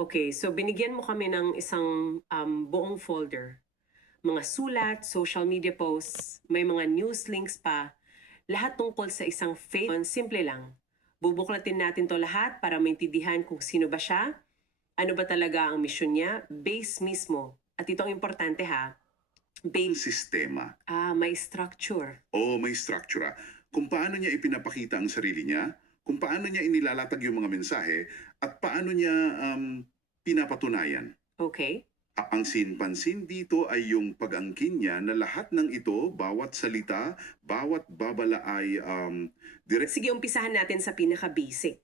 Okay, so binigyan mo kami ng isang buong folder. Mga sulat, social media posts, may mga news links pa, lahat tungkol sa isang faith. Simple lang. Bubuklatin natin to lahat para maintindihan kung sino ba siya, ano ba talaga ang misyon niya, base mismo. At ito ang importante ha, Ang base, sistema may structure. o may struktura kung paano niya ipinapakita ang sarili niya, kung paano niya inilalatag yung mga mensahe, at paano niya pinapatunayan. Okay? Ang sinpansin dito ay yung pag-angkin niya na lahat ng ito, bawat salita, bawat babala ay direct. Sige, umpisahan natin sa pinaka-basic.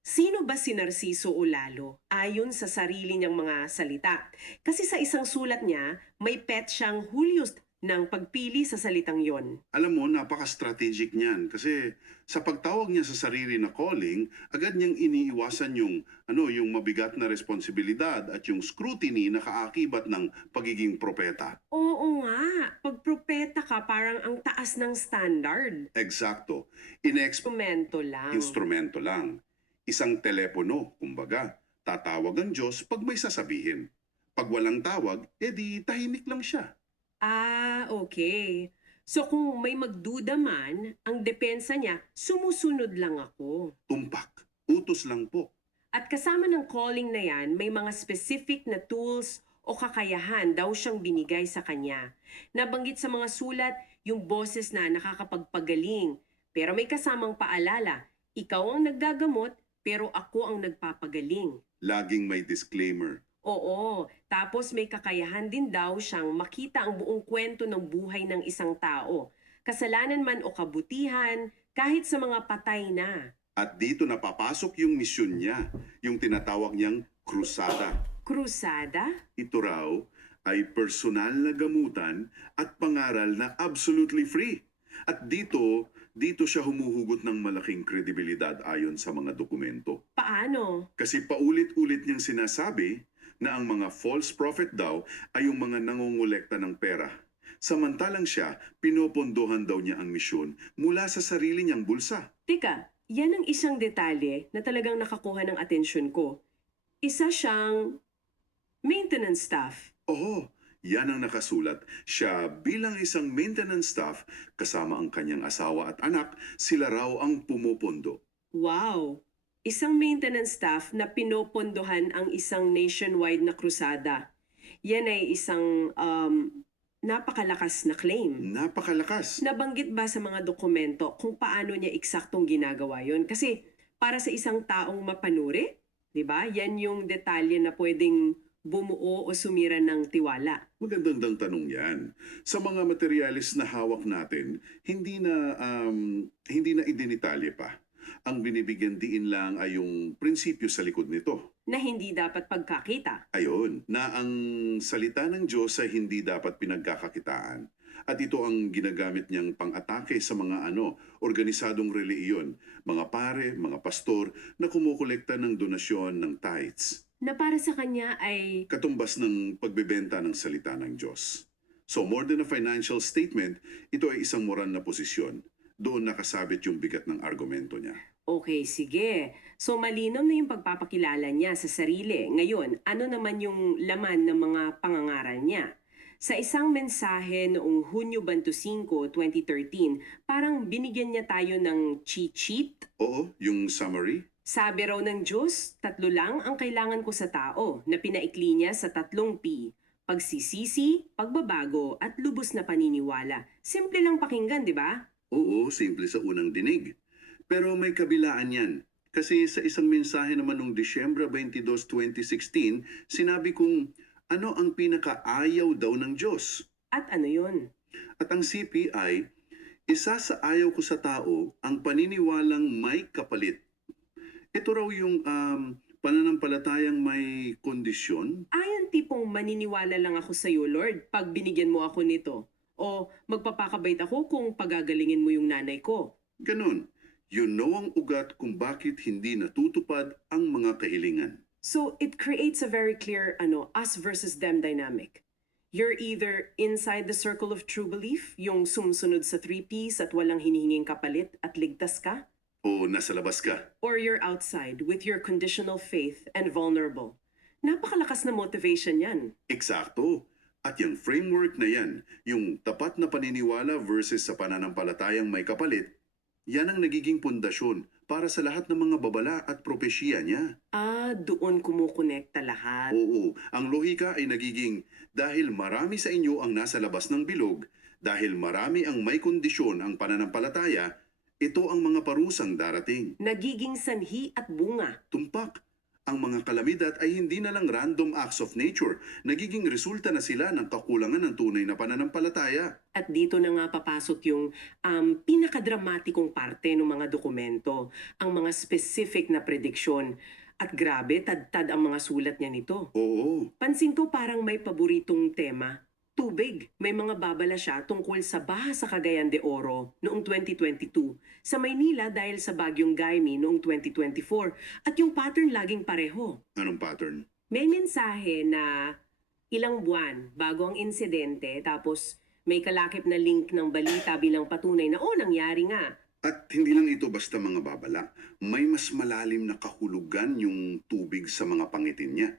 Sino ba si Narciso o Lalo ayon sa sarili niyang mga salita? Kasi sa isang sulat niya, may pet siyang Julius ng pagpili sa salitang yon. Alam mo, napaka-strategic niyan kasi sa pagtawag niya sa sarili na calling, agad niyang iniiwasan yung mabigat na responsibilidad at yung scrutiny na kaakibat ng pagiging propeta. Oo nga, pag propeta ka parang ang taas ng standard. Eksakto. Instrumento lang. Instrumento lang. Isang telepono, kumbaga. Tatawag ang Diyos pag may sasabihin. Pag walang tawag, edi tahimik lang siya. Okay. So kung may magduda man, ang depensa niya, sumusunod lang ako. Tumpak. Utos lang po. At kasama ng calling na yan, may mga specific na tools o kakayahan daw siyang binigay sa kanya. Nabanggit sa mga sulat yung boses na nakakapagpagaling. Pero may kasamang paalala, ikaw ang naggagamot pero ako ang nagpapagaling. Laging may disclaimer. Oo, tapos may kakayahan din daw siyang makita ang buong kwento ng buhay ng isang tao. Kasalanan man o kabutihan, kahit sa mga patay na. At dito napapasok yung misyon niya, yung tinatawag niyang krusada. Krusada? Ito raw ay personal na gamutan at pangaral na absolutely free. At dito siya humuhugot ng malaking kredibilidad ayon sa mga dokumento. Paano? Kasi paulit-ulit niyang sinasabi na ang mga false prophet daw ay yung mga nangongolekta ng pera. Samantalang siya, pinopondohan daw niya ang misyon mula sa sarili niyang bulsa. Teka, yan ang isang detalye na talagang nakakuha ng atensyon ko. Isa siyang maintenance staff. Oo, yan ang nakasulat. Siya bilang isang maintenance staff, kasama ang kanyang asawa at anak, sila raw ang pumupondo. Wow! Isang maintenance staff na pinopondohan ang isang nationwide na krusada. Yan ay isang napakalakas na claim. Napakalakas. Nabanggit ba sa mga dokumento kung paano niya eksaktong ginagawa yon? Kasi para sa isang taong mapanuri, di ba? Yan yung detalye na pwedeng bumuo o sumira ng tiwala. Magandang tanong yan. Sa mga materialis na hawak natin, hindi na idinitalye pa. Ang binibigyan diin lang ay yung prinsipyo sa likod nito. Na hindi dapat pagkakita. Ayon, na ang salita ng Diyos ay hindi dapat pinagkakakitaan. At ito ang ginagamit niyang pang-atake sa mga organisadong relihiyon, mga pare, mga pastor na kumukolekta ng donasyon ng tithes. Na para sa kanya ay Katumbas ng pagbebenta ng salita ng Diyos. So more than a financial statement, ito ay isang moral na posisyon. Doon nakasabit yung bigat ng argumento niya. okay, sige. So malinaw na yung pagpapakilala niya sa sarili. Ngayon, ano naman yung laman ng mga pangangaral niya? Sa isang mensahe noong Hunyo 25, 2013, parang binigyan niya tayo ng cheat sheet. Oo, yung summary. Sabi raw ng Diyos, 3 lang ang kailangan ko sa tao na pinaikli niya sa 3 P. Pagsisisi, pagbabago, at lubos na paniniwala. Simple lang pakinggan, di ba? Oo, simple sa unang dinig. Pero may kabilaan yan. Kasi sa isang mensahe naman noong Disyembre 22, 2016, sinabi kong ano ang pinakaayaw daw ng Diyos. At ano yun? At ang CP ay, isa sa ayaw ko sa tao ang paniniwalang may kapalit. Ito raw yung pananampalatayang may kondisyon. Ayon tipong maniniwala lang ako sa iyo, Lord, pag binigyan mo ako nito. O magpapakabait ako kung pagagalingin mo yung nanay ko. Ganon. Yun know ang ugat kung bakit hindi natutupad ang mga kahilingan. So it creates a very clear us versus them dynamic. You're either inside the circle of true belief, yung sumusunod sa 3 Ps at walang hinihinging kapalit at ligtas ka, O nasa labas ka. or you're outside with your conditional faith and vulnerable. Napakalakas na motivation yan. Eksakto. At yung framework na yan, yung tapat na paniniwala versus sa pananampalatayang may kapalit, yan ang nagiging pundasyon para sa lahat ng mga babala at propesya niya. Doon kumukonekta lahat. Oo, ang lohika ay nagiging dahil marami sa inyo ang nasa labas ng bilog, dahil marami ang may kondisyon ang pananampalataya, ito ang mga parusang darating. Nagiging sanhi at bunga. Tumpak, ang mga kalamidad ay hindi na lang random acts of nature, nagiging resulta na sila ng kakulangan ng tunay na pananampalataya. At dito na nga papasok yung pinakadramatikong parte ng mga dokumento, ang mga specific na prediksyon. At grabe, tad-tad ang mga sulat niya nito. Oo, Pansin ko parang may paboritong tema, tubig. May mga babala siya tungkol sa baha sa Cagayan de Oro noong 2022, sa Maynila dahil sa bagyong Gaimi noong 2024, at yung pattern laging pareho. anong pattern? May mensahe na ilang buwan bago ang insidente, tapos may kalakip na link ng balita bilang patunay na nangyari nga. At hindi lang ito basta mga babala, may mas malalim na kahulugan yung tubig sa mga pangitin niya.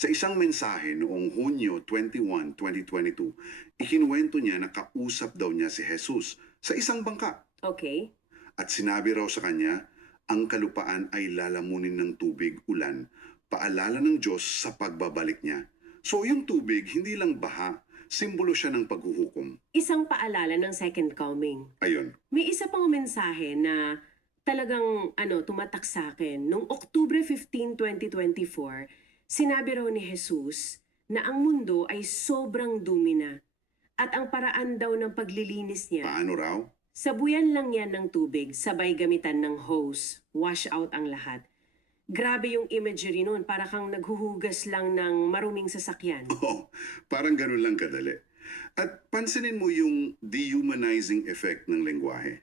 Sa isang mensahe noong Hunyo 21, 2022, ikinuwento niya na kausap daw niya si Jesus sa isang bangka. Okay? At sinabi raw sa kanya, ang kalupaan ay lalamunin ng tubig ulan, paalala ng Diyos sa pagbabalik niya. So yung tubig, hindi lang baha, simbolo siya ng paghuhukom. Isang paalala ng second coming. Ayun, May isa pang mensahe na talagang tumatak sa akin. Noong Oktubre 15, 2024, sinabi raw ni Jesus na ang mundo ay sobrang dumi na at ang paraan daw ng paglilinis niya, paano raw? sabuyan lang yan ng tubig, sabay gamitan ng hose, wash out ang lahat. Grabe yung imagery nun, para kang naghuhugas lang ng maruming sasakyan. Oo, parang ganun lang kadali. At pansinin mo yung dehumanizing effect ng lengguwahe.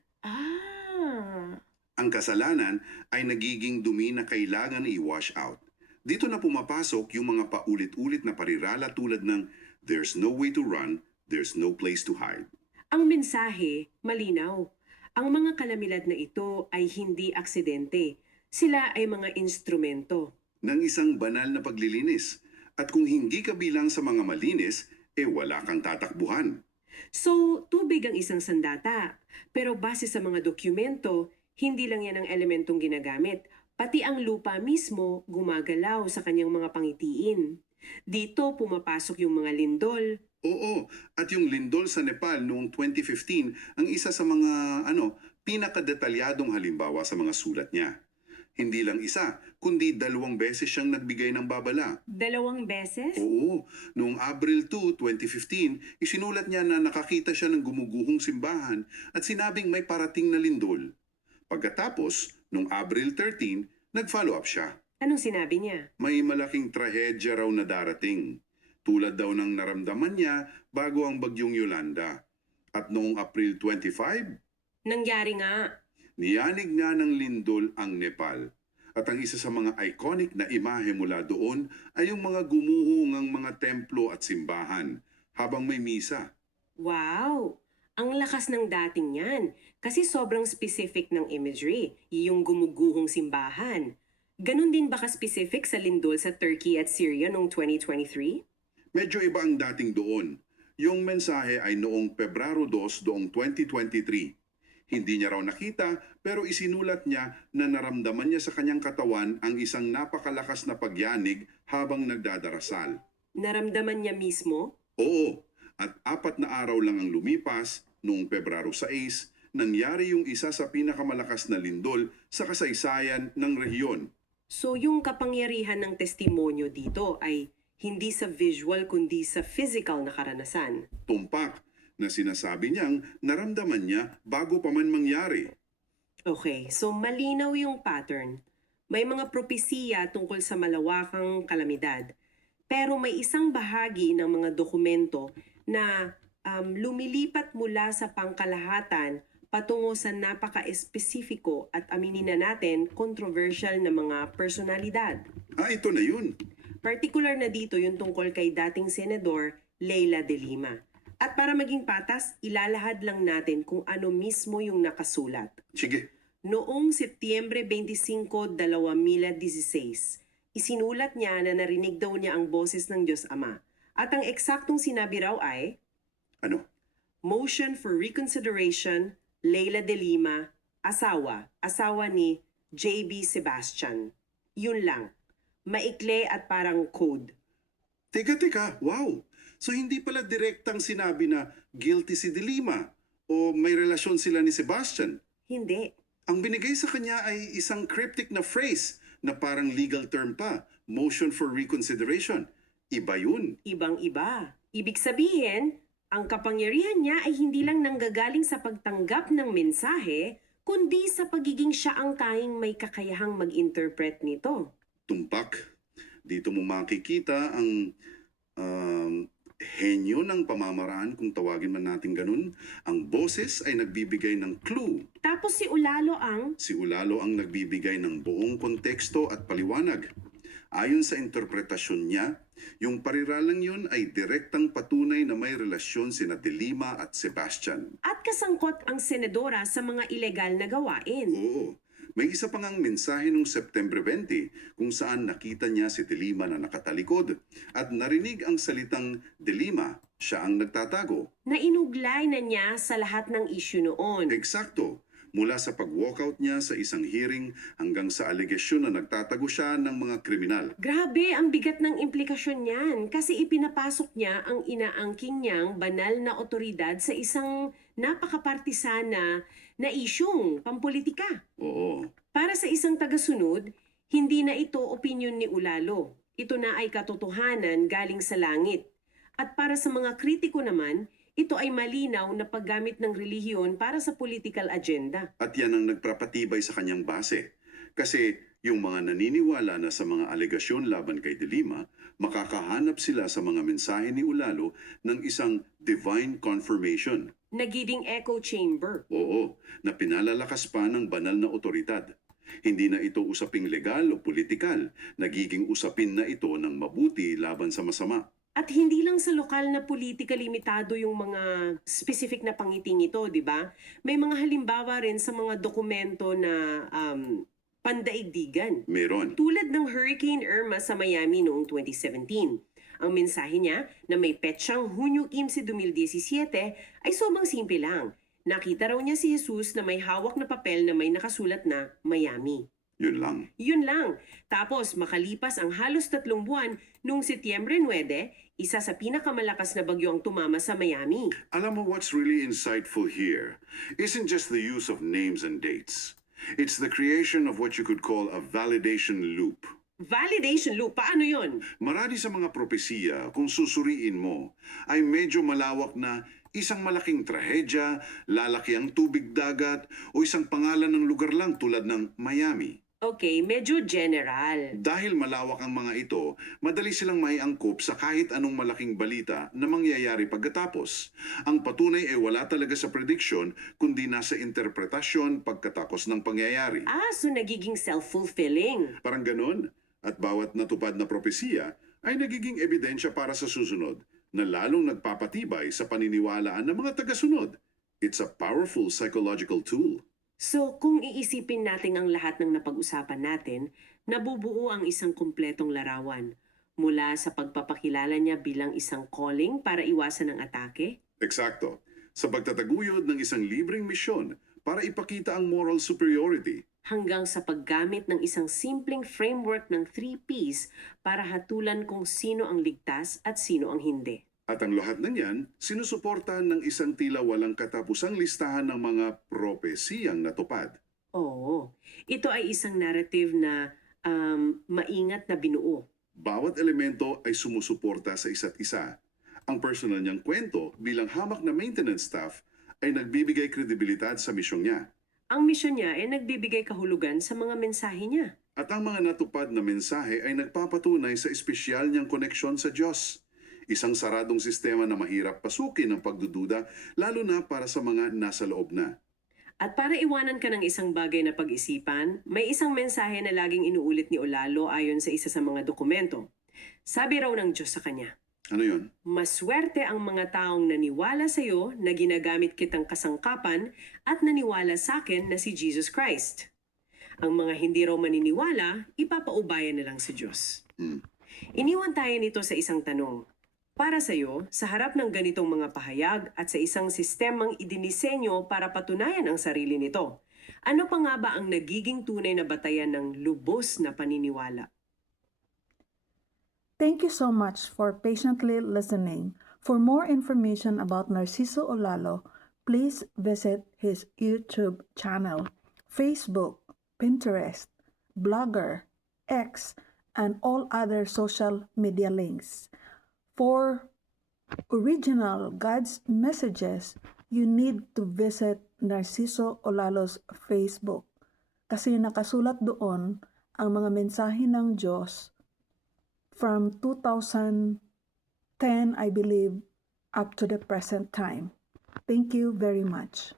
Ang kasalanan ay nagiging dumi na kailangan i-wash out. Dito na pumapasok yung mga paulit-ulit na parirala tulad ng there's no way to run, there's no place to hide. Ang mensahe, malinaw. Ang mga kalamidad na ito ay hindi aksidente. Sila ay mga instrumento. Ng isang banal na paglilinis. At kung hindi ka bilang sa mga malinis, wala kang tatakbuhan. So, tubig ang isang sandata. Pero base sa mga dokumento, hindi lang yan ang elementong ginagamit. Pati ang lupa mismo gumagalaw sa kanyang mga pangitiin. Dito pumapasok yung mga lindol. Oo, at yung lindol sa Nepal noong 2015 ang isa sa mga pinakadetalyadong halimbawa sa mga sulat niya. Hindi lang isa, kundi 2 beses siyang nagbigay ng babala. 2 beses? Oo, noong Abril 2, 2015, isinulat niya na nakakita siya ng gumuguhong simbahan at sinabing may parating na lindol. Pagkatapos, noong Abril 13, nag-follow up siya. Anong sinabi niya? May malaking trahedya raw na darating. Tulad daw ng naramdaman niya bago ang bagyong Yolanda. At noong April 25, Nangyari nga. niyanig nga ng lindol ang Nepal. At ang isa sa mga iconic na imahe mula doon ay yung mga gumuhungang mga templo at simbahan habang may misa. Wow! Ang lakas ng dating yan. Kasi sobrang specific ng imagery. Yung gumuguhong simbahan. Ganon din ba ka-specific sa lindol sa Turkey at Syria noong 2023? Medyo iba ang dating doon. Yung mensahe ay noong Pebraro 2 doong 2023. Hindi niya raw nakita pero isinulat niya na naramdaman niya sa kanyang katawan ang isang napakalakas na pagyanig habang nagdadarasal. Naramdaman niya mismo? Oo, at 4 na araw lang ang lumipas, noong Pebraro 6, nangyari yung isa sa pinakamalakas na lindol sa kasaysayan ng rehiyon. So yung kapangyarihan ng testimonyo dito ay hindi sa visual kundi sa physical na karanasan. Tumpak na sinasabi niyang naramdaman niya bago pa man mangyari. Okay, so malinaw yung pattern. May mga propesiya tungkol sa malawakang kalamidad. Pero may isang bahagi ng mga dokumento na lumilipat mula sa pangkalahatan patungo sa napaka-espesifiko at aminin na natin controversial na mga personalidad. Ito na yun. Particular na dito yung tungkol kay dating Senador Leila de Lima. At para maging patas, ilalahad lang natin kung ano mismo yung nakasulat. Sige, Noong Setyembre 25, 2016, Isinulat niya na narinig daw niya ang boses ng Diyos Ama. At ang eksaktong sinabi raw ay, Ano? Motion for Reconsideration, Leila de Lima, asawa ni J.B. Sebastian. Yun lang. Maikli at parang code. Teka, wow! So hindi pala direktang sinabi na guilty si De Lima o may relasyon sila ni Sebastian. Hindi. Ang binigay sa kanya ay isang cryptic na phrase na parang legal term pa, motion for reconsideration. Iba yun. Ibang-iba. Ibig sabihin, ang kapangyarihan niya ay hindi lang nanggagaling sa pagtanggap ng mensahe, kundi sa pagiging siya ang tanging may kakayahang mag-interpret nito. Tumpak. Dito mo makikita ang henyo ng pamamaraan kung tawagin man natin ganun. Ang boses ay nagbibigay ng clue. Tapos si Ulalo ang, Si Ulalo ang nagbibigay ng buong konteksto at paliwanag. Ayon sa interpretasyon niya, yung pariralang yun ay direktang patunay na may relasyon sina De Lima at Sebastian. at kasangkot ang senadora sa mga ilegal na gawain. Oo. May isa pang ang mensahe noong September 20 kung saan nakita niya si De Lima na nakatalikod at narinig ang salitang De Lima, siya ang nagtatago. Na inuglay na niya sa lahat ng issue noon. Eksakto. Mula sa pag-walkout niya sa isang hearing hanggang sa alegasyon na nagtatago siya ng mga kriminal. Grabe ang bigat ng implikasyon niyan kasi ipinapasok niya ang inaangking niyang banal na otoridad sa isang napakapartisana na isyung pampolitika. Oo. Para sa isang tagasunod, hindi na ito opinyon ni Ulalo. Ito na ay katotohanan galing sa langit. At para sa mga kritiko naman, ito ay malinaw na paggamit ng relihiyon para sa political agenda. At yan ang nagpapatibay sa kanyang base. Kasi yung mga naniniwala na sa mga alegasyon laban kay De Lima, makakahanap sila sa mga mensahe ni Ulalo ng isang divine confirmation. Nagiging echo chamber. Oo, na pinalalakas pa ng banal na otoridad. Hindi na ito usaping legal o politikal, nagiging usapin na ito ng mabuti laban sa masama. At hindi lang sa lokal na politika limitado yung mga specific na pangiting ito, di ba? May mga halimbawa rin sa mga dokumento na pandaigdigan. Meron. Tulad ng Hurricane Irma sa Miami noong 2017. Ang mensahe niya na may petsang Hunyo 15, 2017 ay sobrang simple lang. Nakita raw niya si Jesus na may hawak na papel na may nakasulat na Miami. Yun lang. Yun lang. Tapos makalipas ang halos 3 buwan, noong Setyembre 9, isa sa pinakamalakas na bagyo ang tumama sa Miami. Alam mo what's really insightful here isn't just the use of names and dates. It's the creation of what you could call a validation loop. Validation loop, paano yun? Marami sa mga propesiya, kung susuriin mo, ay medyo malawak na isang malaking trahedya, lalaki ang tubig dagat, o isang pangalan ng lugar lang tulad ng Miami. Okay, medyo general. Dahil malawak ang mga ito, madali silang maiangkop sa kahit anong malaking balita na mangyayari pagkatapos. Ang patunay ay wala talaga sa prediction, kundi nasa interpretasyon pagkatapos ng pangyayari. So nagiging self-fulfilling. Parang ganon. At bawat natupad na propesiya ay nagiging ebidensya para sa susunod na lalong nagpapatibay sa paniniwalaan ng mga tagasunod. It's a powerful psychological tool. So kung iisipin natin ang lahat ng napag-usapan natin, nabubuo ang isang kumpletong larawan. Mula sa pagpapakilala niya bilang isang calling para iwasan ang atake, Eksakto. Sa pagtataguyod ng isang libreng misyon para ipakita ang moral superiority. hanggang sa paggamit ng isang simpleng framework ng 3 Ps para hatulan kung sino ang ligtas at sino ang hindi. At ang lahat ng yan, sinusuportahan ng isang tila walang katapusang listahan ng mga propesiyang natupad. Oo, ito ay isang narrative na maingat na binuo. Bawat elemento ay sumusuporta sa isa't isa. Ang personal niyang kwento bilang hamak na maintenance staff ay nagbibigay kredibilidad sa misyong niya. Ang misyon niya ay nagbibigay kahulugan sa mga mensahe niya. At ang mga natupad na mensahe ay nagpapatunay sa espesyal niyang koneksyon sa Diyos. Isang saradong sistema na mahirap pasukin ng pagdududa, lalo na para sa mga nasa loob na. At para iwanan ka ng isang bagay na pag-isipan, may isang mensahe na laging inuulit ni Olalo ayon sa isa sa mga dokumento. Sabi raw ng Diyos sa kanya, Ano yon? maswerte ang mga taong naniwala sa iyo na ginagamit kitang kasangkapan at naniwala sa akin na si Jesus Christ. Ang mga hindi raw maniniwala, ipapaubayan na lang sa Diyos. Hmm. Iniwan tayo nito sa isang tanong. Para sa iyo, sa harap ng ganitong mga pahayag at sa isang sistemang idinisenyo para patunayan ang sarili nito, ano pa nga ba ang nagiging tunay na batayan ng lubos na paniniwala? Thank you so much for patiently listening. For more information about Narciso Olalo, please visit his YouTube channel, Facebook, Pinterest, Blogger, X, and all other social media links. For original God's messages, you need to visit Narciso Olalo's Facebook kasi nakasulat doon ang mga mensahe ng Diyos from 2010, I believe, up to the present time. Thank you very much.